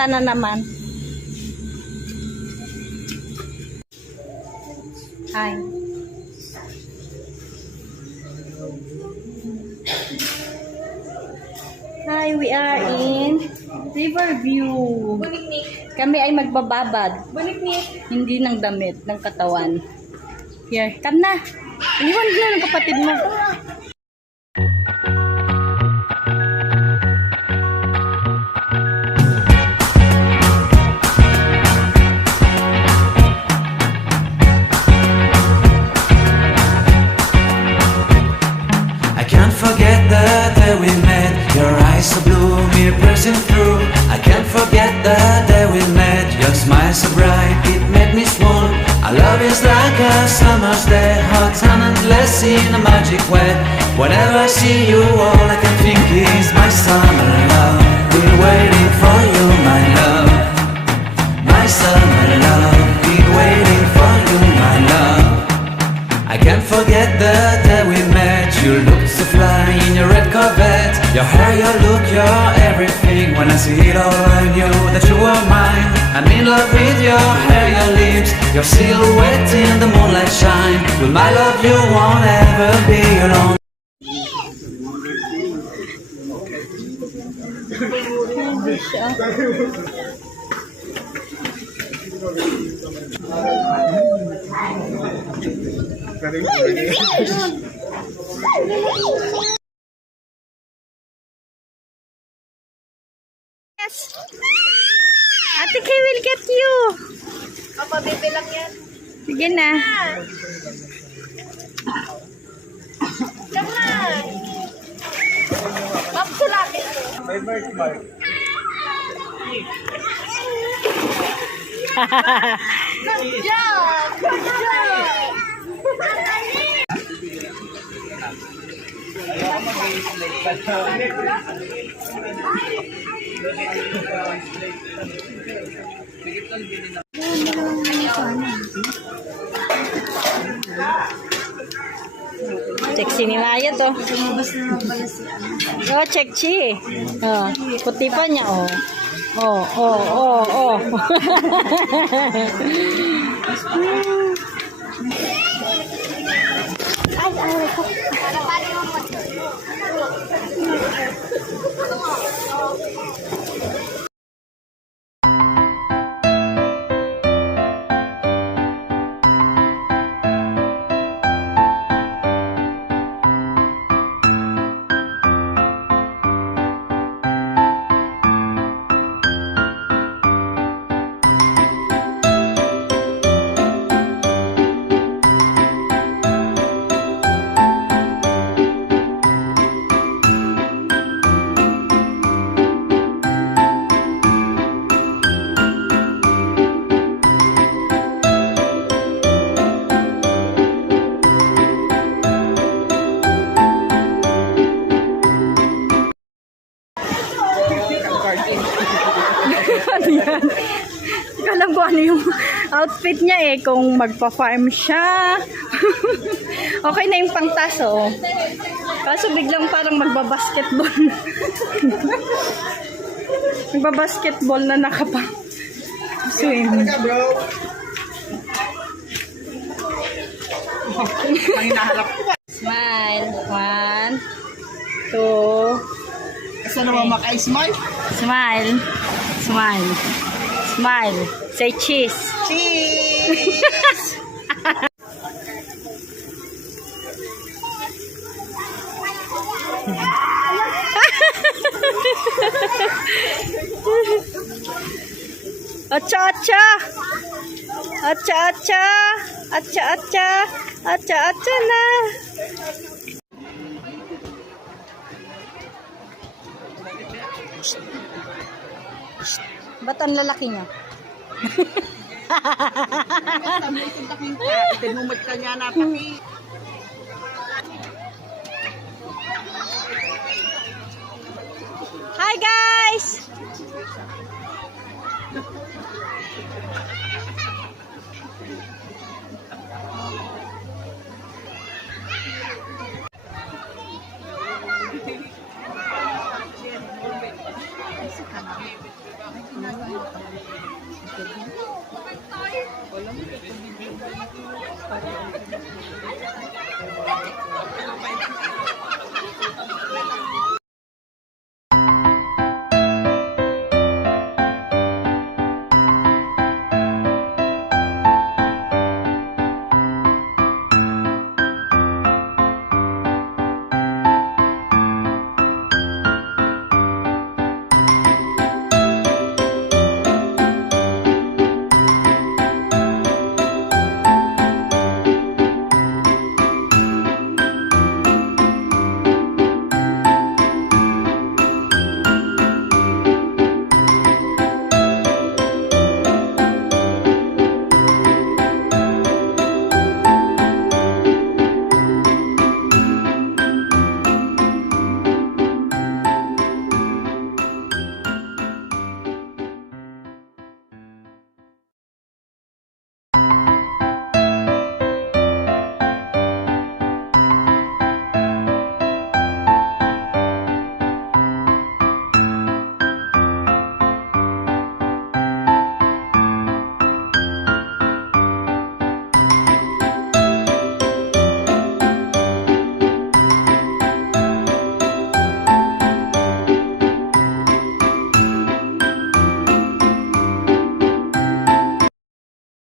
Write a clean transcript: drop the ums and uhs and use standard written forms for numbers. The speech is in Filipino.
Kamusta na naman? Hi. Hi, we are in Riverview. Kami ay magbababad. Hindi ng damit, ng katawan. Here, come na. Iniwan mo na ng kapatid mo. I can't forget the day we met. Your eyes so blue, me piercing through. I can't forget the day we met. Your smile so bright, it made me swoon. Our love is like a summer's day, hot and endless in a magic way. Whenever I see you, all I can think is my summer love. Been waiting for you, my love. My summer love. Been waiting for you, my love. I can't forget the day we met. You looked so fly in your red Corvette. Your hair, your look, your everything. When I see it all, I knew that you were mine. I'm in love with your hair, your lips, your silhouette in the moonlight shine. With my love, you won't ever be alone. Yes. Ate Kay will get you. Papabibi lang yan. Sige na. Come on! Papsulatin mo. Good job! Good job! Sexy ni Maya to. Oh, sexy. Oh, puti pa niya, oh. Oh, oh, oh, oh. Ay, ay, ko. Ano yan? Alam ko ano yung outfit niya eh. Kung magpa-farm siya. Okay na yung pangtas, oh. Kaso biglang parang magbabasketball. Magbabasketball na nakapang swim. Smile. 1, 2. Saan naman maka-smile? Smile. Smile. Smile. Say cheese. Cheese! Acha, acha. Acha, acha. Acha, acha. Acha, acha na. Ba't ang lalaki niya? Tinumot ka niya na pati. Hi guys! alam mo, ito video.